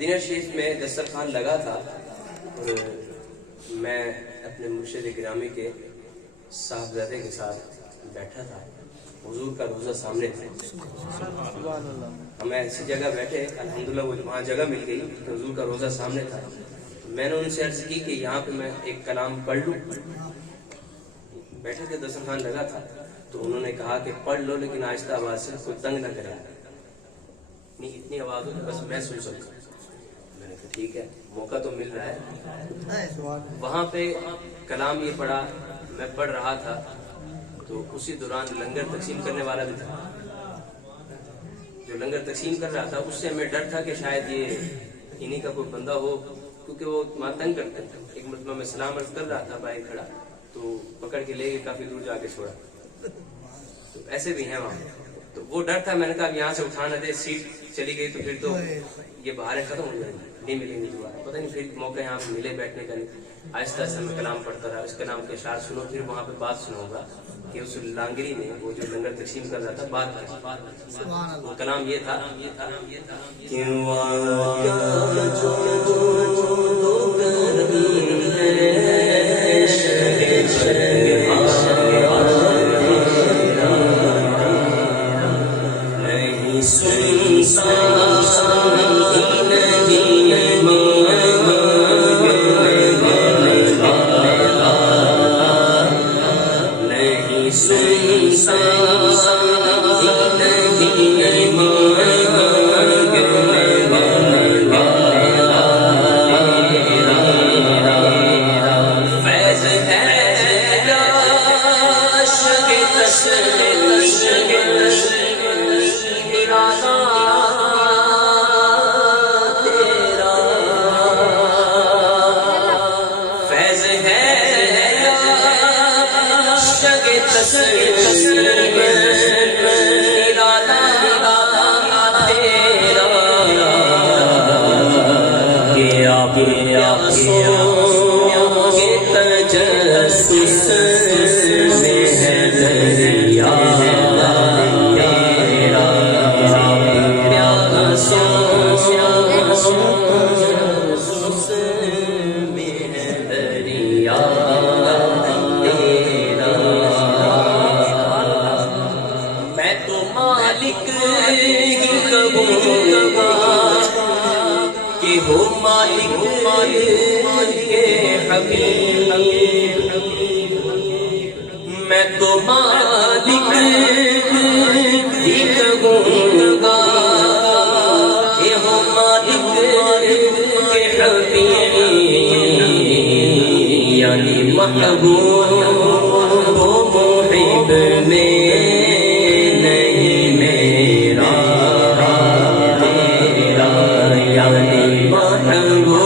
مدینہ شریف میں دسترخوان لگا تھا اور میں اپنے مرشد گرامی کے صاحبزادے کے ساتھ بیٹھا تھا، حضور کا روزہ سامنے تھا۔ ہم ایسی جگہ بیٹھے، الحمدللہ وہ وہاں جگہ مل گئی کہ حضور کا روزہ سامنے تھا۔ میں نے ان سے عرض کی کہ یہاں پہ میں ایک کلام پڑھ لوں۔ بیٹھے تھے، دسترخوان لگا تھا، تو انہوں نے کہا کہ پڑھ لو لیکن آہستہ آواز سے، کوئی تنگ نہ کرے، اتنی آواز ہو کہ بس میں سن سکتا۔ میں نے کہا ٹھیک ہے، موقع تو مل رہا ہے۔ وہاں پہ کلام یہ پڑھا، میں پڑھ رہا تھا تو اسی دوران لنگر تقسیم کرنے والا بھی تھا۔ جو لنگر تقسیم کر رہا تھا اس سے ہمیں ڈر تھا کہ شاید یہ انہی کا کوئی بندہ ہو، کیونکہ وہ وہاں تنگ کرتے تھے۔ ایک مرتبہ میں سلام عرض کر رہا تھا، بھائی کھڑا تو پکڑ کے لے کے کافی دور جا کے چھوڑا۔ تو ایسے بھی ہیں وہاں، تو وہ ڈر تھا۔ میں نے کہا یہاں سے اٹھانا دے، سیٹ چلی گئی تو پھر تو یہ بہاریں ختم ہو جائیں گی، نہیں ملیں گی دوبارہ، پتہ نہیں پھر موقع یہاں پہ ملے بیٹھنے کا نہیں۔ آہستہ آہستہ میں کلام پڑھتا رہا، اس کلام کے اشعار سنو، پھر وہاں پہ بات سنو گا کہ اس لانگری نے، وہ جو لنگر تقسیم کر رہا تھا، بات وہ کلام یہ تھا کہ میں تو مالک ہی کہوں گا کہ ہو مالک کے حبیب، یعنی محبوب و محب میں نہیں میرا تیرا، یعنی محبوب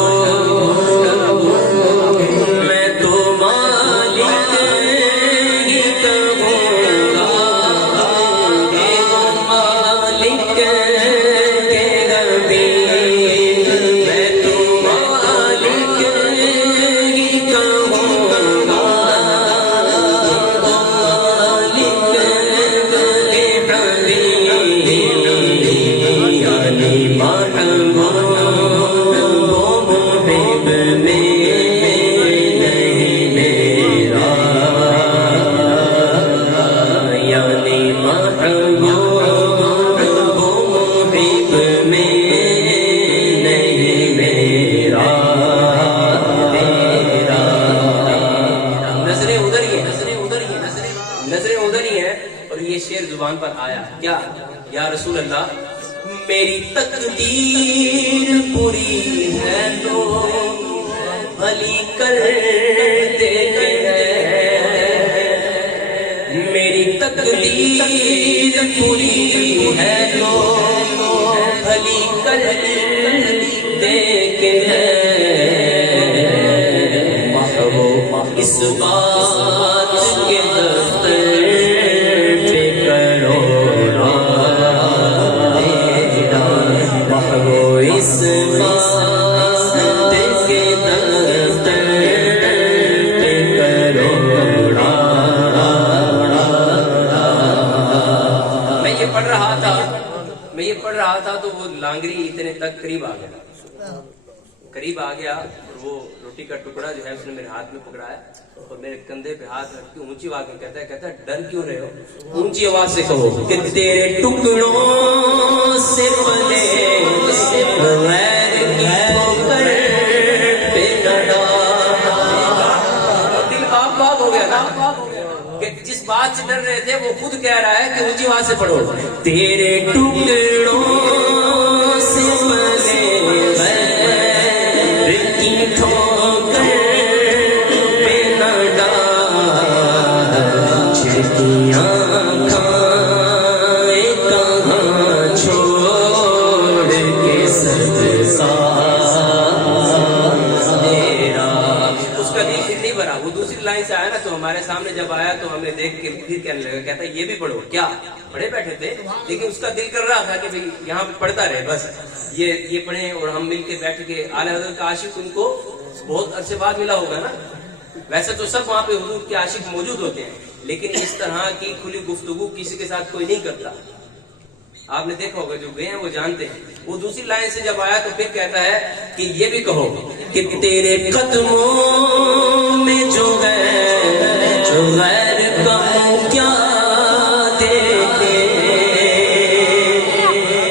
پر آیا کیا؟ یا رسول اللہ میری تقدیر پوری ہے تو بھلی کر دیتے ہیں، میری تقدیر پوری ہے تو بھلی کر دیتے ہیں، محبوب اس بات کے دفتر پڑھ رہا تھا تو وہ لانگری اتنے تک قریب آ گیا۔ करीब आ गया और वो रोटी का टुकड़ा जो है उसने मेरे हाथ में पकड़ाया और मेरे कंधे पे हाथ रख के ऊंची आवाज में कहता है डर क्यों रहे हो? ऊंची आवाज से कहो कि तेरे टुकड़ों से बने गैर की ठोकर पे न डाल। दिल बाग हो गया था कि जिस बात से डर रहे थे वो खुद कह रहा है कि ऊंची आवाज से पढ़ो तेरे टुकड़ों से बने ठोकर पे न डाल। छिटियां खाए कहाँ छोड़ के सदका तेरा। उसका दिल फिर नहीं भरा, वो दूसरी लाइन से आया ना तो हमारे सामने जब आया तो हमने देख के फिर कहने लगा, कहता ये भी पढ़ो। क्या पढ़े बैठे थे लेकिन उसका दिल कर रहा था कि भाई यहाँ पे पढ़ता रहे, बस ये पढ़े और हम मिल के बैठ के। आला हज़रत का आशिक उनको बहुत अरसे बाद मिला होगा ना, वैसे तो सब वहाँ पे हुजूर के आशिक मौजूद होते हैं लेकिन इस तरह की खुली गुफ्तगू किसी के साथ कोई नहीं करता। आपने देखा होगा जो गए हैं वो जानते हैं। वो दूसरी लाइन से जब आया तो फिर कहता है कि ये भी कहो कि तेरे कदमों में जो गैर का क्या देखे,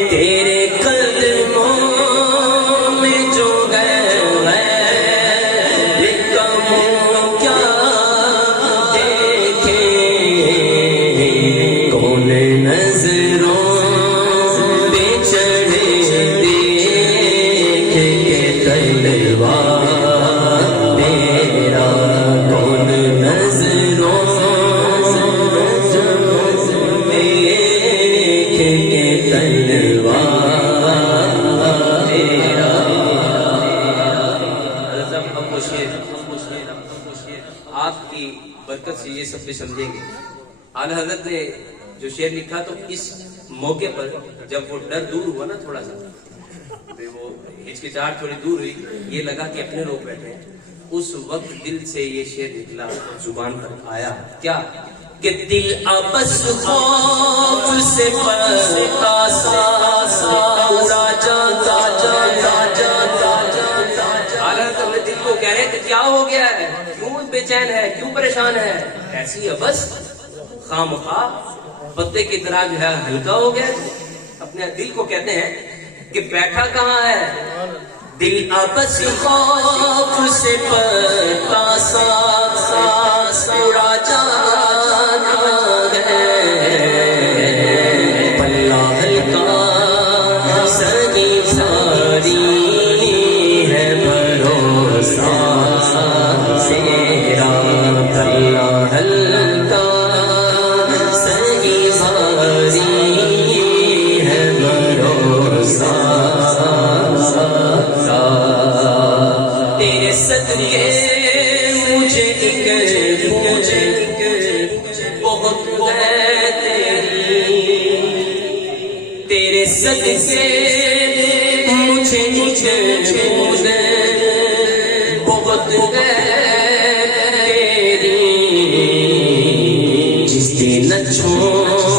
तेरे कदमों में जो गैर का क्या देखे, कौन नजरों पे चढ़े देख के तलवार तेरा, कौन नजरों देख के तलवार तेरा। आपकी बरकत से ये सब भी समझेंगे। आला हज़रत ने जो शेर लिखा तो इस मौके पर जब वो डर दूर हुआ ना थोड़ा सा, वो हिचकिचाहट थोड़ी दूर हुई, ये लगा कि अपने लोग बैठे हैं, उस वक्त दिल से ये शेर निकला, जुबान पर आया क्या कि दिल अबस खौफ से पलटा सा राजा आला तो अपने दिल को कह रहे कि क्या हो गया है, क्यों बेचैन है, क्यों परेशान है, ऐसी है बस खामखा पत्ते की तरह जो है हल्का हो गया। अपने दिल को कहते हैं कि बैठा कहाँ है, दिल अबस खौफ से पलटा सा राजा पल्ला हल्का सगी सारी है भरोसा तेरा, पल्ला हल्का सगी सारी है भरोसा तेरे सदके मुझे बहुत है तेरी, तेरे सदके मुझे बहुत है तेरी, जिस दिन छोड़